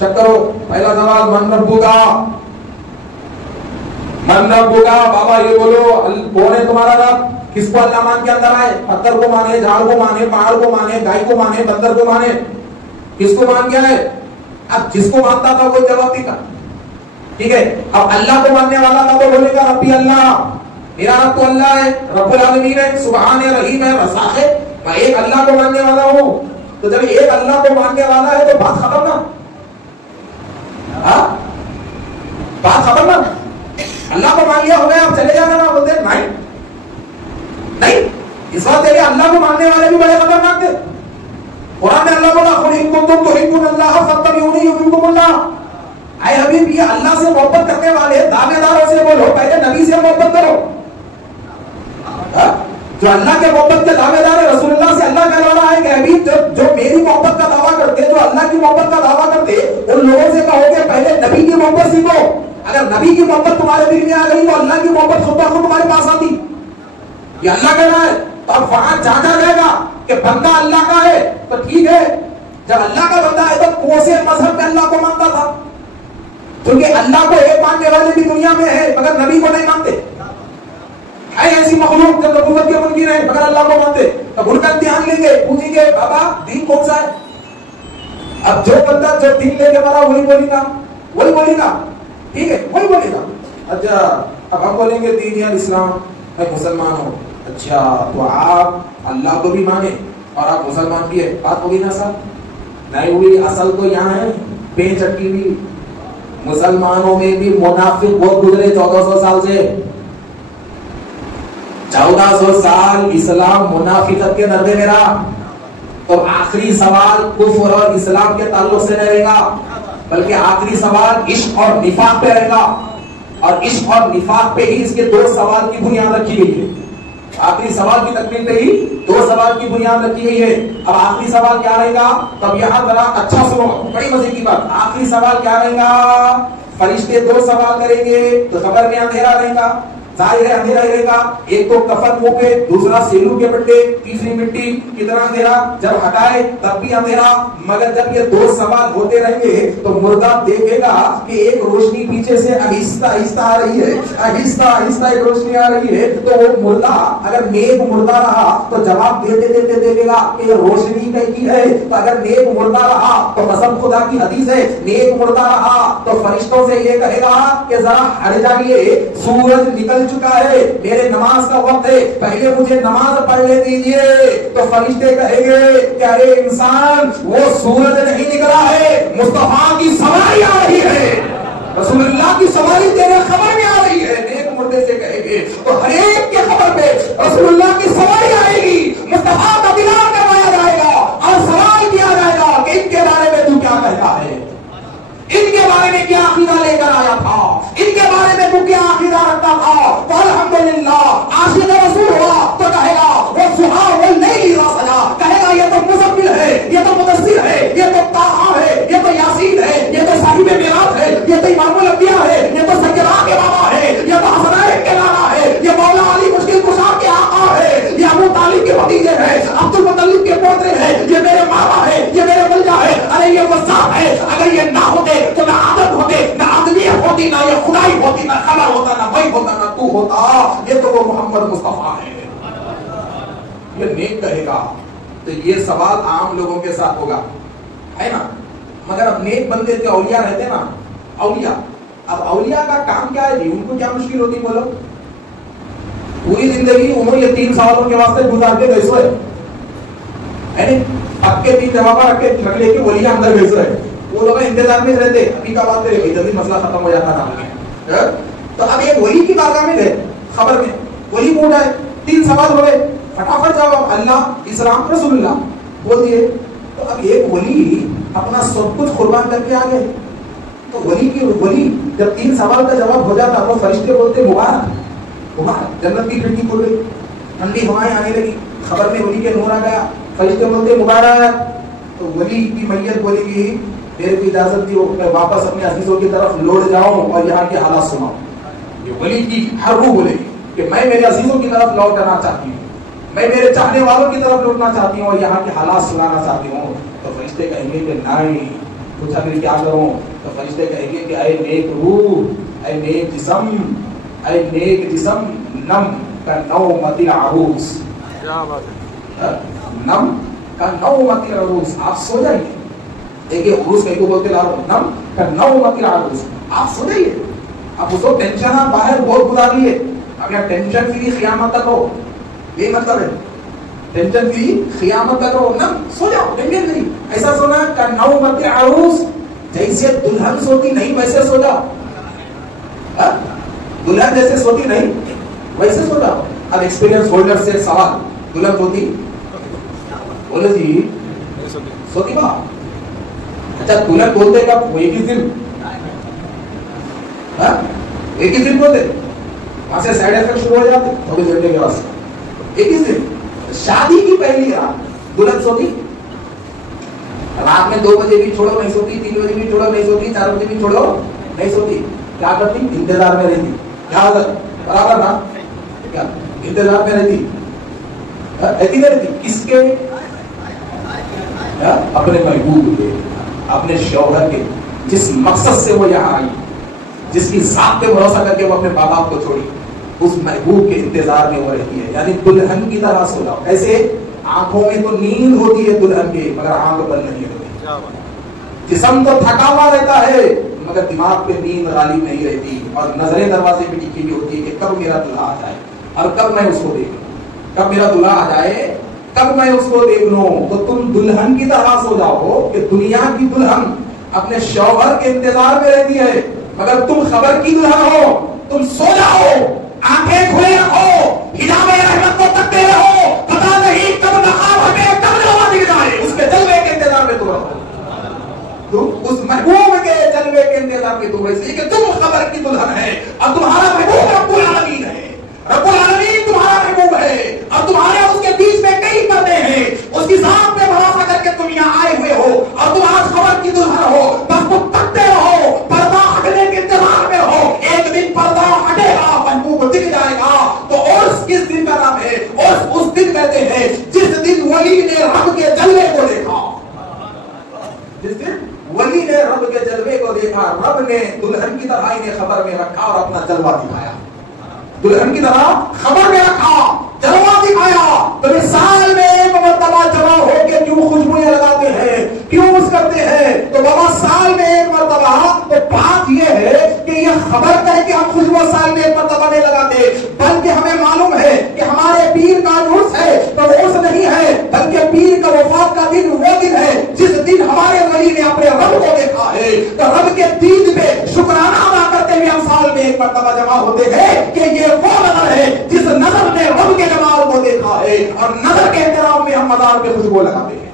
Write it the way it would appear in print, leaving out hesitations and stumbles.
Check کرو. پہلا سوال من ربک، من ربک. بابا یہ بولو کون ہے تمہارا رب؟ کس کو اللہ مان کے اندر آئے؟ پتھر کو مانے، جھاڑ کو مانے، پہاڑ کو مانے، گائے کو مانے، بندر کو مانے، کس کو مان کے آئے؟ اب جس کو مانتا تھا وہ جواب دیتا. ٹھیک ہے. اب اللہ کو ماننے والا تھا تو بولے گا ربی اللہ، میرا رب تو اللہ ہے، رب العالمین ہے، سبحان ہے، رحیم ہے، رزاق ہے. میں ایک اللہ کو ماننے والا ہوں. تو جب ایک اللہ کو ماننے والا ہے تو بات ختم نا. بات ختم نا. اللہ کو مان لیا ہو گیا، اب چلے جانا نا. بولتے نہیں نہیں، اس بات کے لیے اللہ کو ماننے والے بھی بڑے خطرناک تھے. قرآن میں اللہ بولا قل ان کنتم تحبون اللہ فاتبعونی یحببکم اللہ. اے حبیب یہ اللہ سے محبت کرنے والے دعوے داروں سے بولو، پہلے نبی سے محبت کرو. جو اللہ کے محبت کے دعوے دار ہے رسول اللہ سے اللہ کہہ رہا ہے کہ حبیب جو میری محبت کا دعویٰ کرتے، جو اللہ کی محبت کا دعویٰ کرتے، ان لوگوں سے کہو کہ پہلے نبی کی محبت سیکھو. اگر نبی کی محبت تمہارے دل میں آ گئی تو اللہ کی محبت خود بخود تمہارے پاس آتی. یہ اللہ کہہ رہا ہے. تو اب وہاں جانچا جائے گا کہ بندہ اللہ کا ہے تو ٹھیک ہے. جب اللہ کا بندہ ہے تو کون سے مذہب میں اللہ کو مانتا تھا؟ کیونکہ اللہ کو ایک ماننے والے بھی دنیا میں ہے مگر نبی کو نہیں مانتے. ہے ایسی مخلوق جو نبوت کے منکر ہیں مگر اللہ کو مانتے. تب ان کا امتحان لیں گے، پوچھیں گے بابا دین کون سا ہے؟ اب جو بندہ جو دین لے کے بڑا وہی بولے گا، وہی بولے گا. ٹھیک ہے، وہی بولے گا. اچھا اب ہم بولیں گے دین یا اسلام، میں مسلمان ہوں. اچھا تو آپ اللہ کو بھی مانے اور آپ مسلمان بھی ہے، بات ہوگی نا صاحب؟ نہیں ہوئی. اصل تو یہاں ہے پین چٹکی بھی. مسلمانوں میں بھی منافق بہت گزرے 1400 سال سے. 1400 سال اسلام منافقت کے دردے میں رہا. تو آخری سوال کفر اور اسلام کے تعلق سے رہے گا، بلکہ آخری سوال عشق اور نفاق پہ رہے گا. اور عشق اور نفاق پہ ہی اس کے 2 سوال کی بنیاد رکھی گئی ہے. آخری سوال کی تکمیل پہ ہی 2 سوال کی بنیاد رکھی گئی ہے. اب آخری سوال کیا رہے گا؟ تب یہاں ذرا اچھا سنو، بڑی مزے کی بات. آخری سوال کیا رہے گا؟ فرشتے 2 سوال کریں گے تو قبر میں اندھیرا رہے گا. ظاہر ہے اندھیرا رہے گا. ایک تو کفن منہ پہ، دوسرا سیلو کے پٹے، تیسری مٹی. کتنا اندھیرا؟ جب ہٹائے تب بھی اندھیرا. مگر جب یہ 2 سوال ہوتے رہیں گے تو مردہ دیکھے گا کہ ایک روشنی پیچھے سے آہستہ آہستہ آ رہی ہے، آہستہ آہستہ ایک روشنی آ رہی ہے. تو وہ مردہ اگر نیک مردہ رہا تو جواب دیتے دیتے دیکھے گا کہ یہ روشنی کی ہے. تو اگر نیک مردہ رہا تو قسم خدا کی حدیث ہے، نیک مردہ رہا تو فرشتوں سے یہ کہے گا کہ ذرا ہٹ جائیے، سورج نکل چکا ہے، میرے نماز کا وقت ہے، پہلے مجھے نماز پڑھنے دیجئے. تو فرشتے کہیں گے کہ ارے انسان وہ سورج نہیں نکلا ہے، مصطفیٰ کی سواری آ رہی ہے، رسول اللہ کی سواری تیرے خبر میں آ رہی ہے. نیک مردے سے کہیں گے تو ہر ایک کے خبر پہ رسول اللہ کی سواری آئے گی، مصطفیٰ کا دیدار کروایا جائے گا اور سوال کیا جائے گا کہ ان کے بارے میں تو کیا کہتا ہے، ان کے بارے میں کیا عقیدہ لے کر آیا تھا، ان کے بارے میں تو کیا عقیدہ رکھتا تھا. تو الحمدللہ عاشق رسول ہوا تو کہے گا وہ سبحان اللیل اذا سجا، کہے گا یہ تو مزمل ہے، یہ تو مدثر ہے، یہ تو طٰہٰ ہے، یہ تو یاسین ہے، یہ تو صاحب معراج ہے، یہ تو امام الانبیاء ہے، یہ تو سیدنا کے بابا ہے، یہ تو حسنین کے لالا ہے، یہ مولا علی مشکل کشا کے آقا ہے، یہ ابو طالب کے بھتیجے ہیں، عبد المطلب کے پوترے ہیں، یہ میرے ماما ہے، یہ میرے ملجا ہے. ارے یہ وصاف ہے، اگر یہ نہ ہوتے تو نہ عادت ہوتے، نہ آدمیت ہوتی، نہ یہ خدائی ہوتی، نہ خبر ہوتا، نہ بھائی ہوتا، نہ تو ہوتا. یہ تو وہ محمد مصطفیٰ ہے. یہ نیک کہے گا. تو یہ سوال عام لوگوں کے ساتھ ہوگا ہے نا. مگر اب نیک بندے کے اولیاء رہتے نا، اولیاء. اب اولیاء کا کام کیا ہے جی؟ ان کو کیا مشکل ہوتی بولو؟ پوری زندگی عمر یہ 3 سوالوں کے واسطے گزار کے گئے سوئے اب کے 3 جواب رکھ لے کے ولیاں اندر گئے سوئے. وہ لوگ انتظار میں رہتے ابھی کا بات کرے جلدی مسئلہ ختم ہو جاتا تھا. تو اب ایک ولی کی بارگاہ میں گئے، خبر میں ولی پوچھ آئے، 3 سوال ہوئے، فٹافٹ جواب اللہ، اسلام، رسول اللہ بول دیے. تو اب ایک ولی اپنا سب کچھ قربان کر کے آ گئے. تو ولی جب 3 سوال کا جواب ہو جاتا تو فرشتے بولتے مبارک مبارک. جنت کی کھڑکی کھل گئی، ٹھنڈی ہوائیں آنے لگی، خبر میں ولی کے نور آ گیا. فرشتے بولتے مبارک. تو ولی کی میت بولے گی میرے کو اجازت دیو میں واپس اپنے عزیزوں کی طرف لوٹ جاؤں اور یہاں کے حالات سناؤں. یہ ولی کی ہر روح بولے گی کہ میں میرے عزیزوں کی طرف لوٹ جانا چاہتی ہوں، میں میرے چاہنے والوں کی طرف لوٹنا چاہتی ہوں اور یہاں کے حالات سنانا چاہتی ہوں. تو فرشتے کہیں گے کہ نہیں، پوچھا پھر کیا کروں؟ تو فرشتے کہیں گے کہ اے نیک روح، اے نیک جسم، اے نیک جسم، نم کا نومت العروس، کیا بات ہے، نم کا نومت العروس، آپ سو جائیے. دیکھیے عروس کہیں کو بولتے لا رہا، نم کا نومت العروس، آپ سو جائیے. اب اس کو ٹینشن آپ باہر بہت گزار لیے، اب یہاں ٹینشن فری قیامت تک ہو، یہ مطلب ہے ٹینشن فری قیامت تک ہو. نم سو جاؤ، ٹینشن فری. ایسا سونا کا نومت العروس، جیسے دلہن سوتی نہیں ویسے سو جاؤ. دلہن جیسے سوتی نہیں ویسے سو جاؤ. اب ایکسپیرینس ہولڈر سے سوال، دلہن سوتی؟ بولے جی سوتی با. اچھا دلہن بولتے کب؟ وہ ایک ہی دن، ایک ہی دن بولتے، وہاں سے سائڈ افیکٹ شروع ہو جاتے چوبیس گھنٹے کے واسطے. ایک ہی دن شادی کی پہلی رات دلہن سوتی؟ رات میں 2 بجے بھی چھوڑو نہیں سوتی، 3 بجے بھی چھوڑو نہیں سوتی، 4 بجے بھی چھوڑو نہیں سوتی. کیا کرتی؟ انتظار میں رہتی. کیا حضرت برابر نا؟ کیا انتظار میں رہتی؟ رہتی نہیں رہتی؟ کس کے؟ اپنے محبوب کے، اپنے شوہر کے، جس مقصد سے وہ یہاں آئی، جس کی ذات پہ بھروسہ کر کے وہ اپنے ماں باپ کو چھوڑی، اس محبوب کے انتظار میں وہ رہتی ہے. یعنی دلہن کی طرح سو جاؤ. ایسے آنکھوں میں تو نیند ہوتی ہے دلہن کی، مگر آنکھ بند نہیں ہوتی. جسم تو تھکا ہوا رہتا ہے مگر دماغ پہ نیند غالب نہیں رہتی، اور نظریں دروازے پہ ٹکی ہوئی ہوتی ہے کہ کب میرا دلہا آ جائے اور کب میں اس کو دیکھوں، کب میرا دلہا آ جائے کب میں اس کو دیکھ لوں. تو تم دلہن کی طرح سو جاؤ کہ دنیا کی دلہن اپنے شوہر کے انتظار میں رہتی ہے، مگر تم خبر کی دلہن ہو. تم سو جاؤ، آنکھیں کھلے رکھو، حجاب رحمت کو تکتے رہو، پتہ نہیں کب نقاب ہمیں کب نوا دکھ جائے، اس کے جلوے کے انتظار میں تم رہو. اس محبوب کے جلوے کے انتظار میں تم رہو، اس لیے کہ تم خبر کی دلہن ہے اور تمہارا محبوب رب العالمین ہے. رب العالمین تمہارا محبوب ہے اور تمہارے اس کے بیچ میں کئی پردے ہیں. اس کی ذات پہ بھروسہ کر کے تم یہاں آئے ہوئے ہو اور تم آج خبر کی دلہن ہو. بس تم تکتے رہو، پردہ ہٹنے کے انتظار میں رہو. ایک دن پردہ ہٹے گا، محبوب دکھ جائے گا. تو عرس کس دن کا نام ہے؟ عرس اس دن کہتے ہیں جس دن ولی نے رب کے جلوے کو دیکھا. جس دن ولی نے رب کے جلوے کو دیکھا، رب نے دلہن کی طرح انہیں خبر میں رکھا اور اپنا جلوہ دکھایا. دلہن کی طرح خبر میں رکھا، جلوہ دکھایا. تو سال میں ایک مرتبہ جمع ہو کے کیوں خوشبوئیں لگاتے ہیں، کیوں اس کرتے ہیں؟ تو بابا سال میں ایک مرتبہ. تو بات یہ ہے کہ یہ خبر کہہ کہ ہم خوشبو سال میں ایک مرتبہ نہیں لگاتے، بلکہ ہمیں معلوم ہے کہ ہمارے پیر کا عرس ہے تو عرس نہیں ہے، بلکہ پیر کا وفات کا دن وہ دن ہے جس دن ہمارے ولی نے اپنے رب کو دیکھا ہے. تو رب کے دید پہ شکرانہ ادا کرتے ہوئے ہم سال میں ایک مرتبہ جمع ہوتے ہیں کہ یہ وہ نظر ہے جس نظر نے رب کے جمال کو دیکھا ہے، اور نظر کے احترام میں ہم مزار پہ خوشبو لگاتے ہیں.